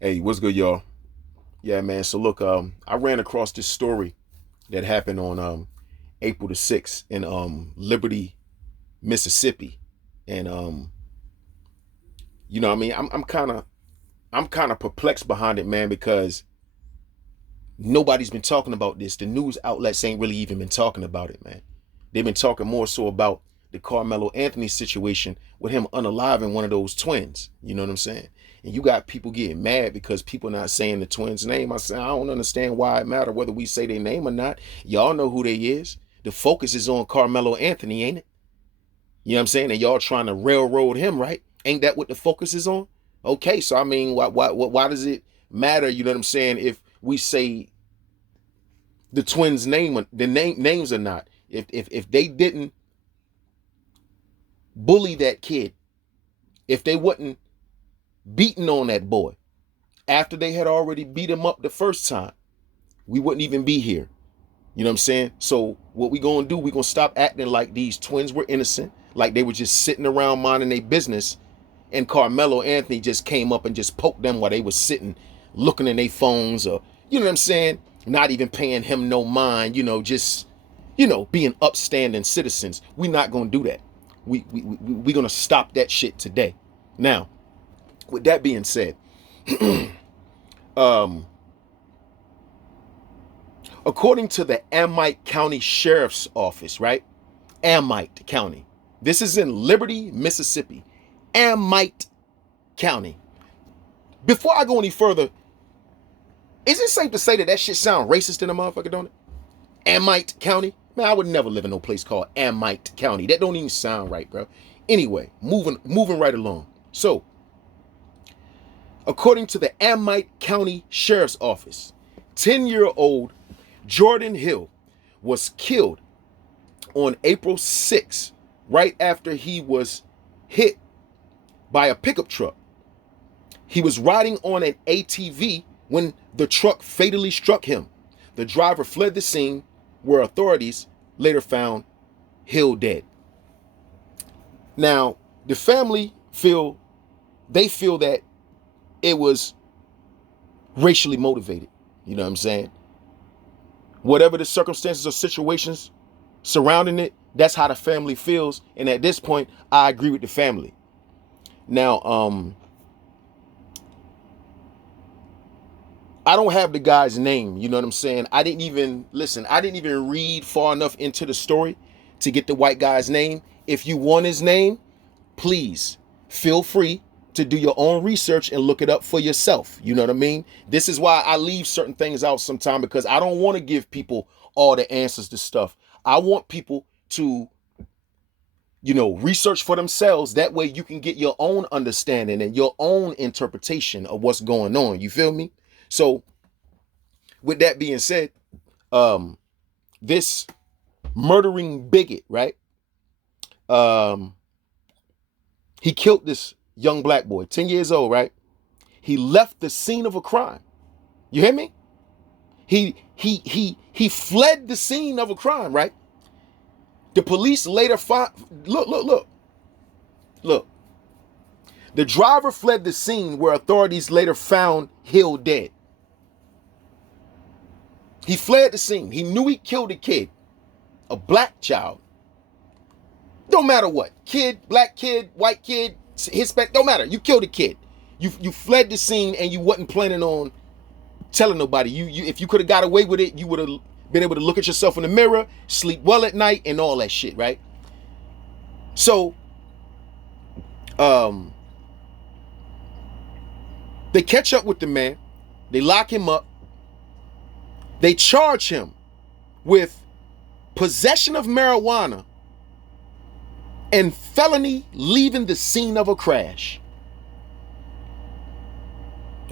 Hey, what's good, y'all? Yeah, man. So look, I ran across this story that happened on April the 6th in Liberty, Mississippi. And you know what I mean, I'm kind of perplexed behind it, man, because nobody's been talking about this. The news outlets ain't really even been talking about it, man. They've been talking more so about the Carmelo Anthony situation with him unaliving one of those twins. You know what I'm saying? And you got people getting mad because people not saying the twins' name. I say I don't understand why it matter whether we say their name or not. Y'all know who they is. The focus is on Carmelo Anthony, ain't it? You know what I'm saying? And y'all trying to railroad him, right? Ain't that what the focus is on? Okay, so I mean, why does it matter? You know what I'm saying? If we say the twins' names or not, if they didn't bully that kid, if they wasn't beating on that boy after they had already beat him up the first time, we wouldn't even be here. You know what I'm saying? So what we gonna do, we gonna stop acting like these twins were innocent, like they were just sitting around minding their business, and Carmelo Anthony just came up and just poked them while they was sitting looking in their phones, or you know what I'm saying, not even paying him no mind, just being upstanding citizens. We not gonna do that. We gonna stop that shit today. Now, with that being said, um, according to the Amite County Sheriff's Office, right? Amite County. This is in Liberty, Mississippi. Amite County. Before I go any further, is it safe to say that that shit sound racist in a motherfucker, don't it? Amite County? Man, I would never live in no place called Amite County. That don't even sound right, bro. Anyway, moving right along. So, according to the Amite County Sheriff's Office, 10-year-old Jordan Hill was killed on April 6th, right after he was hit by a pickup truck. He was riding on an ATV when the truck fatally struck him. The driver fled the scene, where authorities later found Hill dead. Now, the family feel that it was racially motivated. You know what I'm saying? Whatever the circumstances or situations surrounding it, that's how the family feels. And at this point, I agree with the family. Now, I don't have the guy's name. You know what I'm saying? I didn't even read far enough into the story to get the white guy's name. If you want his name, please feel free to do your own research and look it up for yourself. You know what I mean? This is why I leave certain things out sometimes, because I don't want to give people all the answers to stuff. I want people to, research for themselves. That way you can get your own understanding and your own interpretation of what's going on. You feel me? So with that being said, this murdering bigot, right? He killed this young black boy, 10 years old, right? He left the scene of a crime. You hear me? He fled the scene of a crime, right? The police later found, look. The driver fled the scene, where authorities later found Hill dead. He fled the scene. He knew he killed a kid, a black child. Don't matter what. Kid, black kid, white kid, Hispanic, don't matter. You killed a kid. You fled the scene and you wasn't planning on telling nobody. You if you could have got away with it, you would have been able to look at yourself in the mirror, sleep well at night, and all that shit, right? So, they catch up with the man. They lock him up. They charge him with possession of marijuana and felony leaving the scene of a crash.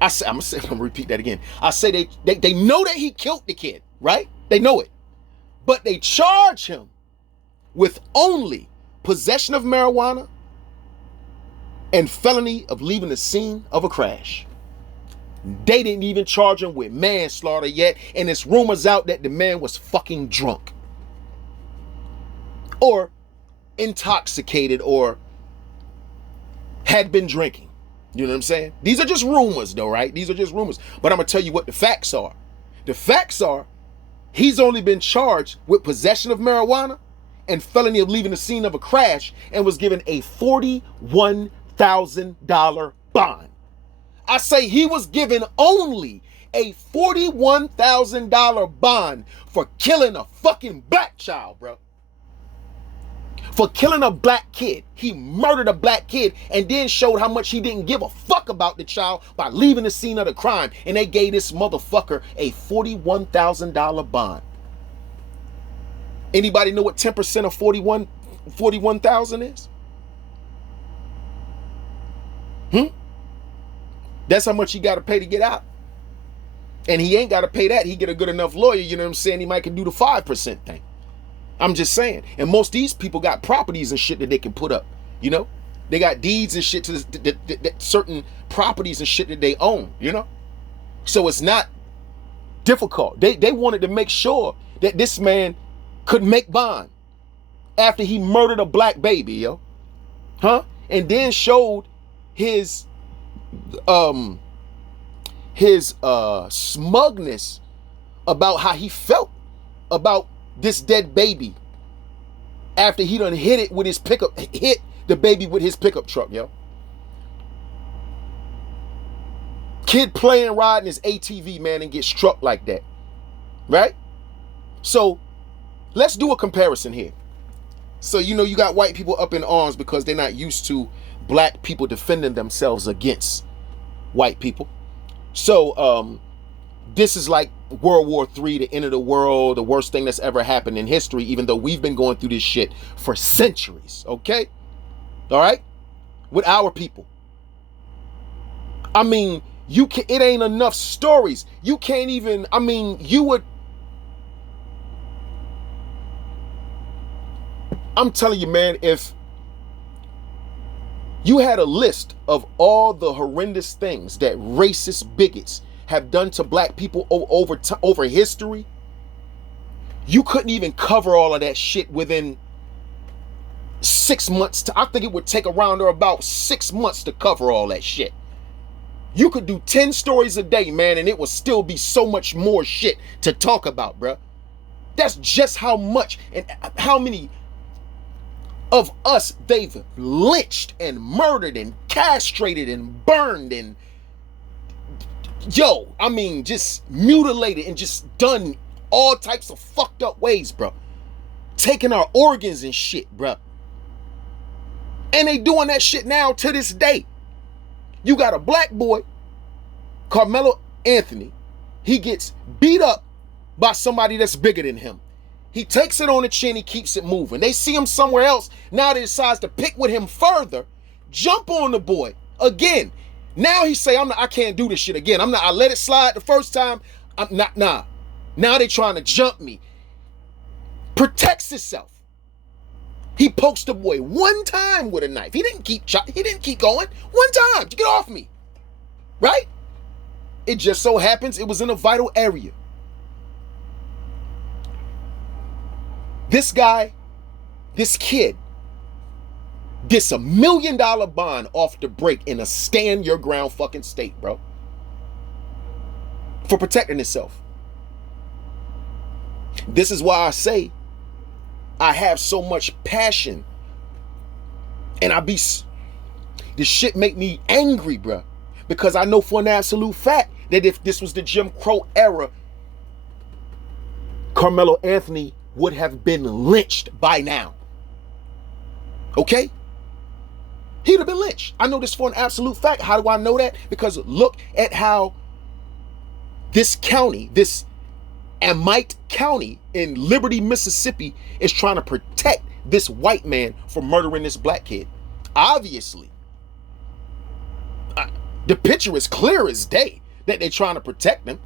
I'm gonna repeat that again. I say they know that he killed the kid, right? They know it. But they charge him with only possession of marijuana and felony of leaving the scene of a crash. They didn't even charge him with manslaughter yet, and it's rumors out that the man was fucking drunk or intoxicated or had been drinking. You know what I'm saying? These are just rumors, though, right? These are just rumors. But I'm going to tell you what the facts are. The facts are he's only been charged with possession of marijuana and felony of leaving the scene of a crash and was given a $41,000 bond. I say he was given only a $41,000 bond for killing a fucking black child, bro. For killing a black kid. He murdered a black kid and then showed how much he didn't give a fuck about the child by leaving the scene of the crime. And they gave this motherfucker a $41,000 bond. Anybody know what 10% of 41,000 is? That's how much he got to pay to get out. And he ain't got to pay that. He get a good enough lawyer, you know what I'm saying? He might can do the 5% thing. I'm just saying. And most of these people got properties and shit that they can put up, you know? They got deeds and shit to certain properties and shit that they own, you know? So it's not difficult. They wanted to make sure that this man could make bond after he murdered a black baby, yo. And then showed his smugness about how he felt about this dead baby after he done hit the baby with his pickup truck, yo. Kid playing riding his ATV, man, and get struck like that, right? So let's do a comparison here. So, you know, you got white people up in arms because they're not used to black people defending themselves against white people. So this is like World War III, the end of the world, the worst thing that's ever happened in history, even though we've been going through this shit for centuries, okay? All right? With our people. I mean, it ain't enough stories. You can't even, I'm telling you, man, if you had a list of all the horrendous things that racist bigots have done to black people over history, you couldn't even cover all of that shit within 6 months. I think it would take around or about 6 months to cover all that shit. You could do 10 stories a day, man, and it would still be so much more shit to talk about, bruh. That's just how much and how many of us they've lynched and murdered and castrated and burned and just mutilated and just done all types of fucked up ways, bro. Taking our organs and shit, bro. And they doing that shit now to this day. You got a black boy, Carmelo Anthony. He gets beat up by somebody that's bigger than him. He takes it on the chin, he keeps it moving. They see him somewhere else. Now they decides to pick with him further, jump on the boy again. Now he say, I can't do this shit again. I let it slide the first time. Now they trying to jump me. Protects himself. He pokes the boy one time with a knife. He didn't keep going. One time to get off me. Right? It just so happens it was in a vital area. This guy, this kid, gets $1 million bond off the break in a stand your ground fucking state, bro. For protecting himself. This is why I say I have so much passion. And this shit make me angry, bro. Because I know for an absolute fact that if this was the Jim Crow era, Carmelo Anthony would have been lynched by now. Okay? He'd have been lynched. I know this for an absolute fact. How do I know that? Because look at how this county, this Amite County in Liberty, Mississippi, is trying to protect this white man from murdering this black kid. Obviously. The picture is clear as day that they're trying to protect him.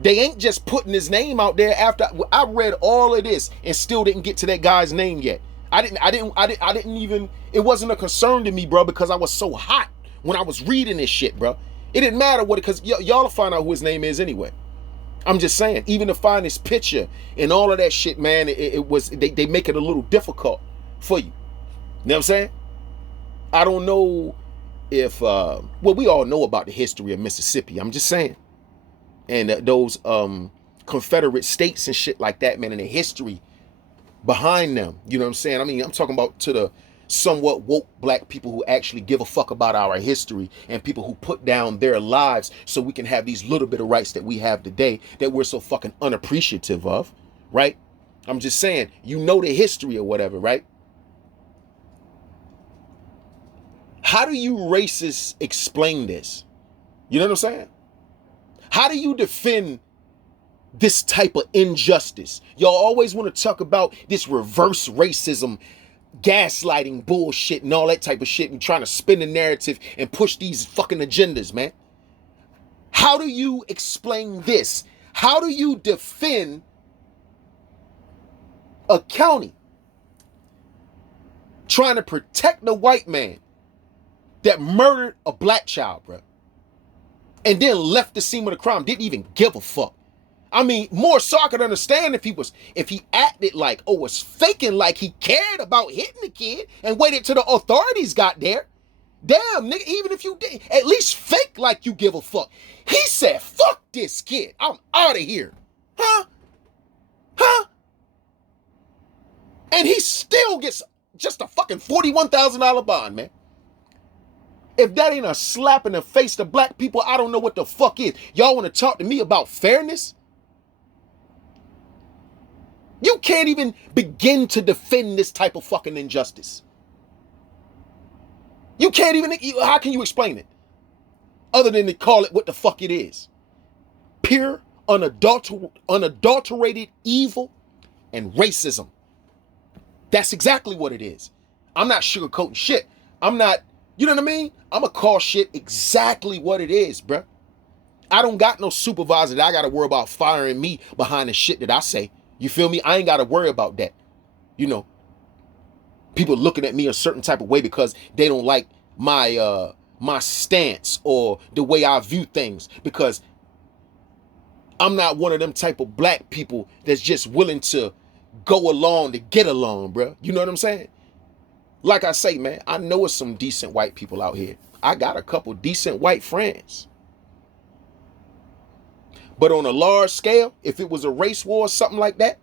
They ain't just putting his name out there after I read all of this and still didn't get to that guy's name yet. I didn't even, it wasn't a concern to me, bro, because I was so hot when I was reading this shit, bro. It didn't matter because y'all will find out who his name is anyway. I'm just saying, even to find his picture and all of that shit, man, they make it a little difficult for you. You know what I'm saying? I don't know if well, we all know about the history of Mississippi. I'm just saying, and those Confederate states and shit like that, man, and the history behind them. You know what I'm saying? I mean, I'm talking about to the somewhat woke black people who actually give a fuck about our history and people who put down their lives so we can have these little bit of rights that we have today that we're so fucking unappreciative of, right? I'm just saying, you know the history or whatever, right? How do you racists explain this? You know what I'm saying? How do you defend this type of injustice? Y'all always want to talk about this reverse racism, gaslighting bullshit and all that type of shit and trying to spin the narrative and push these fucking agendas, man. How do you explain this? How do you defend a county trying to protect the white man that murdered a black child, bro, and then left the scene of the crime, didn't even give a fuck? I mean, more so I could understand if he acted like, oh, was faking like he cared about hitting the kid and waited till the authorities got there. Damn, nigga, even if you did, at least fake like you give a fuck. He said, fuck this kid. I'm out of here. Huh? Huh? And he still gets just a fucking $41,000 bond, man. If that ain't a slap in the face to black people, I don't know what the fuck is. Y'all want to talk to me about fairness? You can't even begin to defend this type of fucking injustice. You can't even, how can you explain it? Other than to call it what the fuck it is. Pure, unadulterated evil and racism. That's exactly what it is. I'm not sugarcoating shit. I'm not, you know what I mean? I'm going to call shit exactly what it is, bruh. I don't got no supervisor that I got to worry about firing me behind the shit that I say. You feel me? I ain't got to worry about that. You know, people looking at me a certain type of way because they don't like my my stance or the way I view things, because I'm not one of them type of black people that's just willing to go along to get along, bro. You know what I'm saying? Like I say, man, I know it's some decent white people out here. I got a couple decent white friends. But on a large scale, if it was a race war or something like that,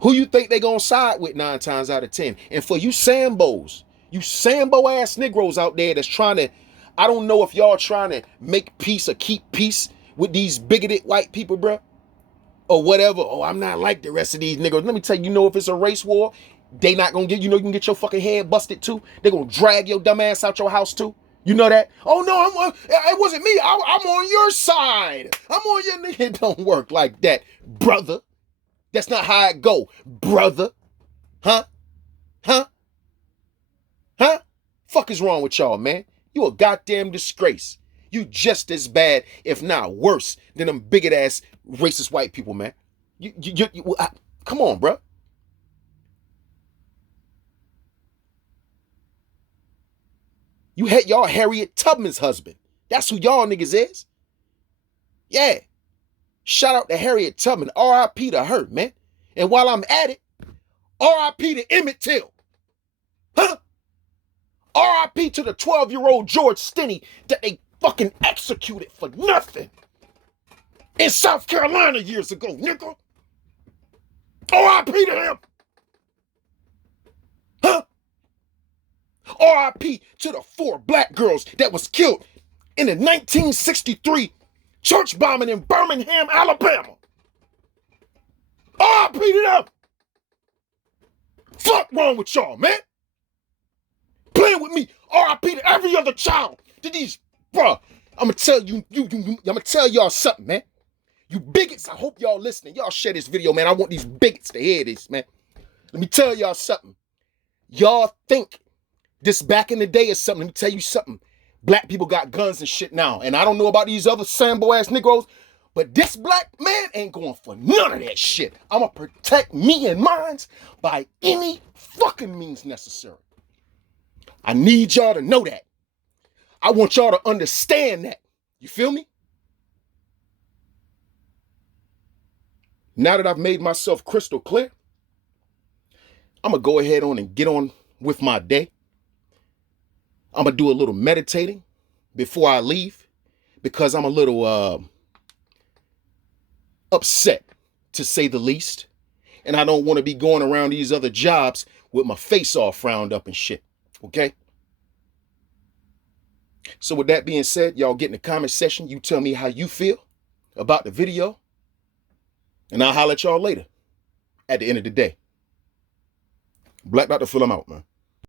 who you think they gonna side with 9 times out of 10? And for you Sambos, you Sambo ass Negroes out there that's trying to, I don't know if y'all trying to make peace or keep peace with these bigoted white people, bro, or whatever. Oh, I'm not like the rest of these niggas. Let me tell you, you know, if it's a race war, they not gonna get, you know, you can get your fucking head busted too. They gonna drag your dumb ass out your house too. You know that? Oh no, it wasn't me. I'm on your side. I'm on your nigga. It don't work like that, brother. That's not how it go, brother. Huh? Huh? Huh? Fuck is wrong with y'all, man? You a goddamn disgrace. You just as bad, if not worse, than them bigot ass racist white people, man. Come on, bro. You had y'all Harriet Tubman's husband. That's who y'all niggas is. Yeah. Shout out to Harriet Tubman. R.I.P. to her, man. And while I'm at it, R.I.P. to Emmett Till. Huh? R.I.P. to the 12-year-old George Stinney that they fucking executed for nothing in South Carolina years ago, nigga. R.I.P. to him. Huh? R.I.P. to the 4 black girls that was killed in the 1963 church bombing in Birmingham, Alabama. R.I.P. to them. Fuck wrong with y'all, man. Playing with me. R.I.P. to every other child. To these, bruh. I'm gonna tell you, I'm gonna tell y'all something, man. You bigots, I hope y'all listening. Y'all share this video, man. I want these bigots to hear this, man. Let me tell y'all something. Y'all think this back in the day is something. Let me tell you something. Black people got guns and shit now. And I don't know about these other Sambo ass Negroes, but this black man ain't going for none of that shit. I'm gonna protect me and mine by any fucking means necessary. I need y'all to know that. I want y'all to understand that. You feel me? Now that I've made myself crystal clear, I'm going to go ahead on and get on with my day. I'm going to do a little meditating before I leave because I'm a little upset, to say the least. And I don't want to be going around these other jobs with my face all frowned up and shit. Okay? So with that being said, y'all get in the comment section. You tell me how you feel about the video. And I'll holler at y'all later at the end of the day. Black Dr. Phil, I'm out, man.